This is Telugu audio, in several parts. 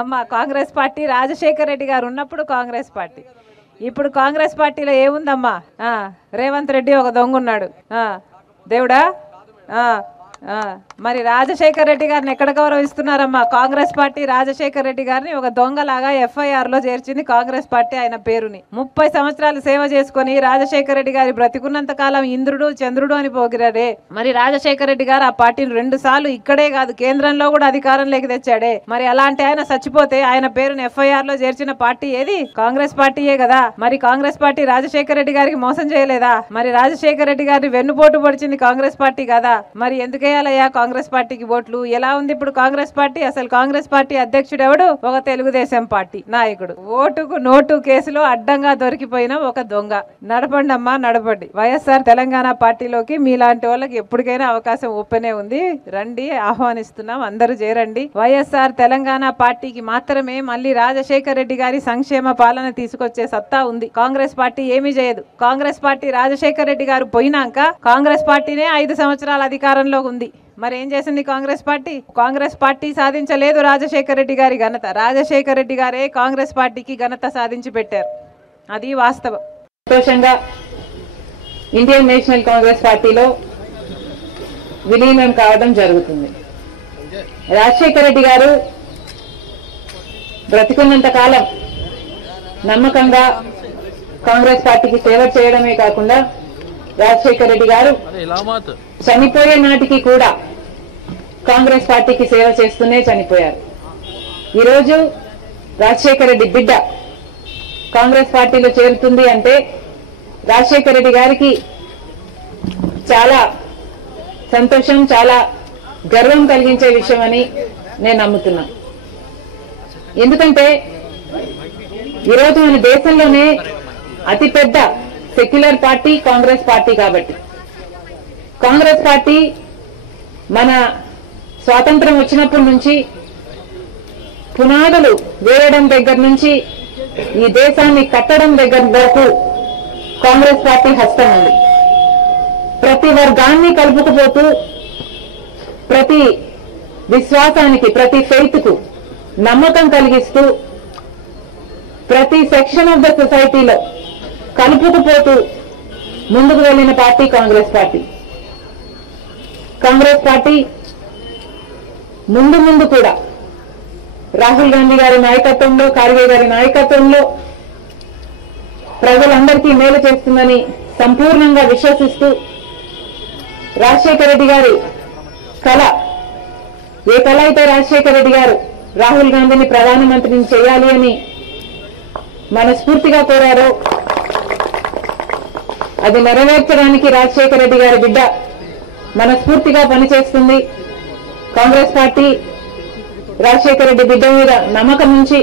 అమ్మ కాంగ్రెస్ పార్టీ రాజశేఖర్ రెడ్డి గారు ఉన్నప్పుడు కాంగ్రెస్ పార్టీ, ఇప్పుడు కాంగ్రెస్ పార్టీలో ఏముందమ్మా? రేవంత్ రెడ్డి ఒక దొంగ ఉన్నాడు. దేవుడా, మరి రాజశేఖర్ రెడ్డి గారిని ఎక్కడ గౌరవిస్తున్నారమ్మా? కాంగ్రెస్ పార్టీ రాజశేఖర్ రెడ్డి గారిని ఒక దొంగలాగా FIR లో చేర్చింది కాంగ్రెస్ పార్టీ. ఆయన పేరుని 30 సంవత్సరాలు సేవ చేసుకుని రాజశేఖర్ రెడ్డి గారి బ్రతికున్నంత కాలం ఇంద్రుడు చంద్రుడు అని పోగిరాడే. మరి రాజశేఖర్ రెడ్డి గారు ఆ పార్టీని 2 సార్లు ఇక్కడే కాదు కేంద్రంలో కూడా అధికారంలోకి తెచ్చాడే. మరి అలాంటి ఆయన చచ్చిపోతే ఆయన పేరుని FIR లో చేర్చిన పార్టీ ఏది? కాంగ్రెస్ పార్టీయే కదా. మరి కాంగ్రెస్ పార్టీ రాజశేఖర్ రెడ్డి గారికి మోసం చేయలేదా? మరి రాజశేఖర్ రెడ్డి గారిని వెన్నుపోటు పొడిచింది కాంగ్రెస్ పార్టీ కదా. మరి ఎందుకు వేయాలయ్యా కాంగ్రెస్ పార్టీకి ఓట్లు? ఎలా ఉంది ఇప్పుడు కాంగ్రెస్ పార్టీ? అసలు కాంగ్రెస్ పార్టీ అధ్యక్షుడు ఎవడు? ఒక తెలుగుదేశం పార్టీ నాయకుడు. ఓటుకు నోటు కేసులో అడ్డంగా దొరికిపోయిన ఒక దొంగ. నడపండి అమ్మా, నడపండి. వైఎస్ఆర్ తెలంగాణ పార్టీలోకి మీలాంటి వాళ్ళకి ఎప్పటికైనా అవకాశం ఓపెనే ఉంది. రండి, ఆహ్వానిస్తున్నాం, అందరూ చేరండి. వైఎస్ఆర్ తెలంగాణ పార్టీకి మాత్రమే మళ్ళీ రాజశేఖర్ రెడ్డి గారి సంక్షేమ పాలన తీసుకొచ్చే సత్తా ఉంది. కాంగ్రెస్ పార్టీ ఏమీ చేయదు. కాంగ్రెస్ పార్టీ రాజశేఖర్ రెడ్డి గారు పోయినాక కాంగ్రెస్ పార్టీనే 5 సంవత్సరాల అధికారంలో ఉంది. మరి ఏం చేసింది కాంగ్రెస్ పార్టీ? కాంగ్రెస్ పార్టీ సాధించలేదు రాజశేఖర్ రెడ్డి గారి ఘనత. రాజశేఖర్ రెడ్డి గారే కాంగ్రెస్ పార్టీకి ఘనత సాధించి పెట్టారు. అది వాస్తవం. సంతోషంగా ఇండియన్ నేషనల్ కాంగ్రెస్ పార్టీలో విలీనం కావడం జరుగుతుంది. రాజశేఖర్ రెడ్డి గారు బ్రతికున్నంత కాలం నమ్మకంగా కాంగ్రెస్ పార్టీకి సేవ చేయడమే కాకుండా రాజశేఖర్ రెడ్డి గారు చనిపోయే నాటికి కూడా కాంగ్రెస్ పార్టీకి సేవ చేస్తూనే చనిపోయారు. ఈరోజు రాజశేఖర్ రెడ్డి బిడ్డ కాంగ్రెస్ పార్టీలో చేరుతుంది అంటే రాజశేఖర్ రెడ్డి గారికి చాలా సంతోషం, చాలా గర్వం కలిగించే విషయం అని నేను నమ్ముతున్నా. ఎందుకంటే ఈరోజు మన దేశంలోనే అతిపెద్ద సెక్యులర్ పార్టీ కాంగ్రెస్ పార్టీ. కాబట్టి కాంగ్రెస్ పార్టీ మన స్వాతంత్రం వచ్చినప్పటి నుంచి పునాదులు వేయడం దగ్గర నుంచి ఈ దేశాన్ని కట్టడం దగ్గర వరకు కాంగ్రెస్ పార్టీ హస్తం ఉంది. ప్రతి వర్గాన్ని కలుపుకుపోతూ ప్రతి విశ్వాసానికి, ప్రతి ఫెయిత్ కు నమ్మకం కలిగిస్తూ ప్రతి సెక్షన్ ఆఫ్ ద సొసైటీలో కలుపుకుపోతూ ముందుకు వెళ్లిన party Congress party. Congress party ముందు కూడా రాహుల్ గాంధీ గారి నాయకత్వంలో, ఖార్గే గారి నాయకత్వంలో ప్రజలందరికీ మేలు చేస్తుందని సంపూర్ణంగా విశ్వసిస్తూ రాజశేఖర రెడ్డి గారి కళ, ఏ కళ అయితే రాజశేఖర రెడ్డి గారు రాహుల్ గాంధీని ప్రధానమంత్రిని చేయాలి అని మనస్ఫూర్తిగా కోరారో అది నెరవేర్చడానికి రాజశేఖర రెడ్డి గారి బిడ్డ మనస్ఫూర్తిగా పనిచేస్తుంది. కాంగ్రెస్ పార్టీ రాజశేఖర రెడ్డి బిడ్డ మీద నమ్మకం ఉంచి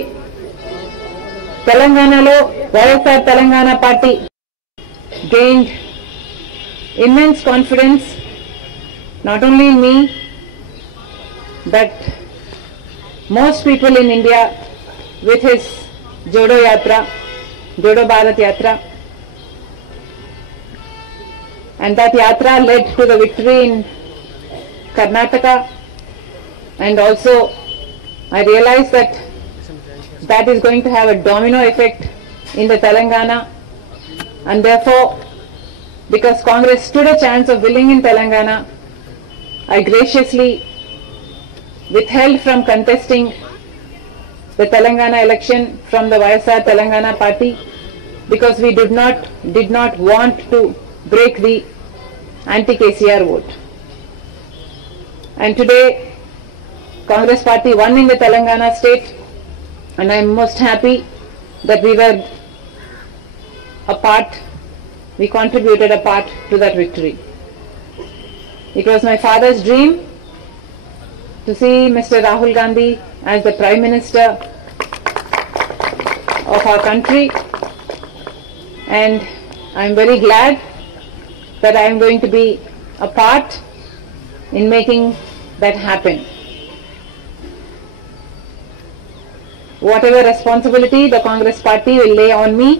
తెలంగాణలో YSR Telangana party gained immense confidence not only in me but most people in India with his Jodo Yatra, Jodo Bharat Yatra, and that yatra led to the victory in Karnataka, and also I realized that that is going to have a domino effect in the Telangana, and therefore because Congress stood a chance of winning in Telangana, I graciously withheld from contesting the Telangana election from the YSR Telangana party because we did not want to break the anti-KCR vote. And today Congress party won in the Telangana state, and I am most happy that we contributed a part to that victory. It was my father's dream to see Mr. Rahul Gandhi as the Prime Minister of our country, and I am very glad that I am going to be a part in making that happen. Whatever responsibility the Congress party will lay on me,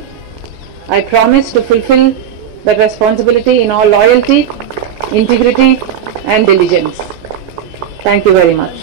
I promise to fulfill that responsibility in all loyalty, integrity and diligence. Thank you very much.